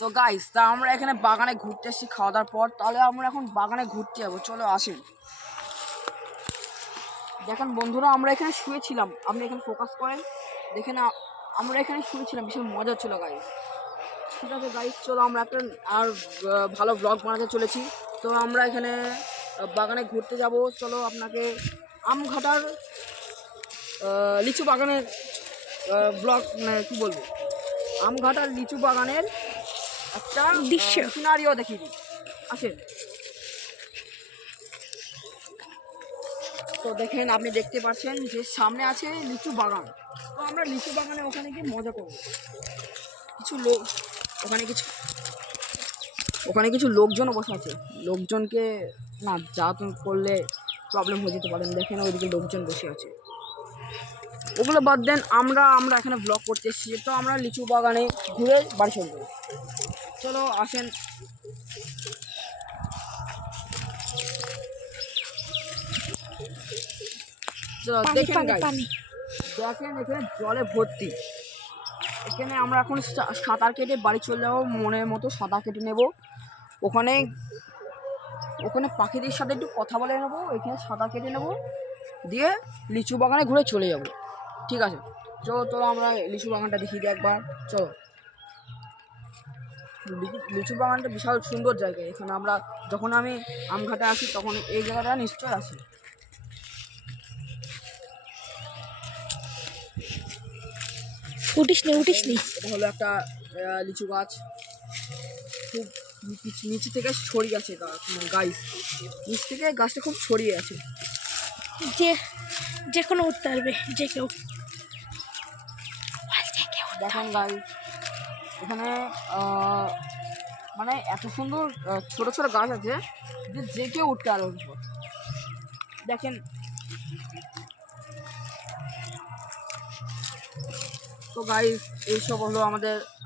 তো গাইস, তা আমরা এখানে বাগানে ঘুরতে এসেছি খাওয়া দাওয়ার পর। তাহলে আমরা এখন বাগানে ঘুরতে যাবো, চলো আসেন। দেখেন বন্ধুরা, আমরা এখানে শুয়েছিলাম, আপনি এখানে ফোকাস করেন, দেখেন আমরা এখানে শুয়েছিলাম, ভীষণ মজা ছিল গাইস। ঠিক আছে গাইস, চলো আমরা একটা আর ভালো ব্লগ বানাতে চলেছি। তো আমরা এখানে বাগানে ঘুরতে যাব, চলো আপনাকে আমঘাটার লিচু বাগানের ব্লগ, মানে কী বলবো, আমঘাটার লিচু বাগানের একটা দৃশ্য সিনারিও দেখিয়ে দিই, আসেন। তো দেখেন, আপনি দেখতে পাচ্ছেন যে সামনে আছে লিচু বাগান। তো আমরা লিচু বাগানে ওখানে গিয়ে মজা করবো। কিছু লোক ওখানে কিছু লোকজনও বসে আছে। লোকজনকে না যাতায়াত করলে প্রবলেম হয়ে যেতে পারেন। দেখেন ওইদিকে লোকজন বসে আছে, ওগুলো বাদ দেন, আমরা এখানে ব্লগ করতে এসেছি। তো আমরা লিচু বাগানে ঘুরে বাড়ি চলবো, চলো আসেন। দেখেন এখানে জলে ভর্তি। এখানে আমরা এখন সাঁতার কেটে বাড়ি চলে যাবো, মনের মতো সাঁতার কেটে নেব। ওখানে পাখিদের সাথে একটু কথা বলে নেবো, এখানে সাঁতার কেটে নেবো, দিয়ে লিচু বাগানে ঘুরে চলে যাব। ঠিক আছে, চলো আমরা লিচু বাগানটা দেখিয়ে দিই একবার, চলো। লিচু বাগানটা বিশাল সুন্দর জায়গা। এখানে আমরা যখন আমি আমঘাটে আসি তখন এই জায়গাটা নিশ্চয় আসি। উঠিস নি। এটা হলো একটা লিচু গাছ, খুব নিচে থেকে ছড়িয়ে আছে গাছ, নিচ থেকে গাছটা খুব ছড়িয়ে আছে। যে কোনো উঠতে পারবে, যে কেউ। দেখেন গাইস, এখানে মানে এত সুন্দর ছোট ছোট গাছ আছে যে কেউ উঠতে পারবে। দেখেন, তো গাইস এইসব হলো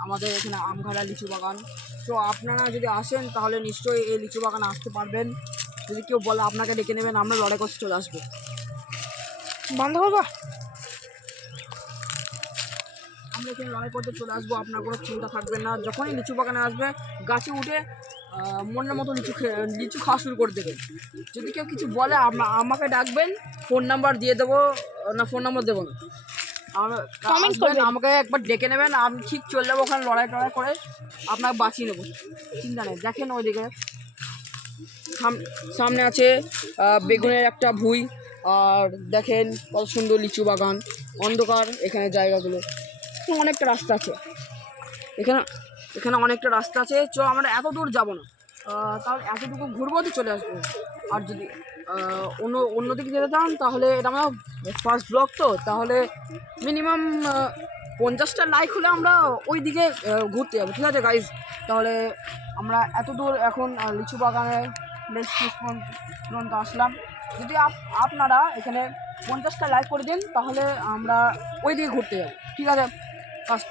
আমাদের এখানে আমঘাটা লিচু বাগান। তো আপনারা যদি আসেন তাহলে নিশ্চয়ই এই লিচু বাগানে আসতে পারবেন। যদি কেউ বলে আপনাকে ডেকে নেবেন, আমরা লড়াই করতে চলে আসবো। বন্ধ করবো, আমরা এখানে লড়াই করতে চলে আসবো, আপনার কোনো চিন্তা থাকবে না। যখনই লিচু বাগানে আসবে, গাছে উঠে মনের মতো লিচু খাওয়া শুরু করে দেবেন। যদি কেউ কিছু বলে আমাকে ডাকবেন, ফোন নাম্বার দিয়ে দেবো, না ফোন নাম্বার দেবো না, আমাকে একবার ডেকে নেবেন, আমি ঠিক চলে যাবো ওখানে, লড়াই করে আপনাকে বাঁচিয়ে নেবো, চিন্তা নেই। দেখেন ওইদিকে সামনে আছে বেগুনের একটা ভুঁই, আর দেখেন কত সুন্দর লিচু বাগান, অন্ধকার এখানে জায়গাগুলো, অনেকটা রাস্তা আছে এখানে অনেকটা রাস্তা আছে। আমরা এত দূর যাবো না, তাহলে এতটুকু ঘুরবো তো চলে আসবো। আর যদি অন্যদিকে যেতে চান তাহলে এটা আমার ফার্স্ট ব্লগ, তো তাহলে মিনিমাম 50টা লাইক হলে আমরা ওই দিকে ঘুরতে যাবো। ঠিক আছে গাইজ, তাহলে আমরা এত দূর এখন লিচু বাগানে পর্যন্ত আসলাম। যদি আপনারা এখানে 50টা লাইক করে দিন তাহলে আমরা ওই দিকে ঘুরতে যাবো। ঠিক আছে, ফার্স্ট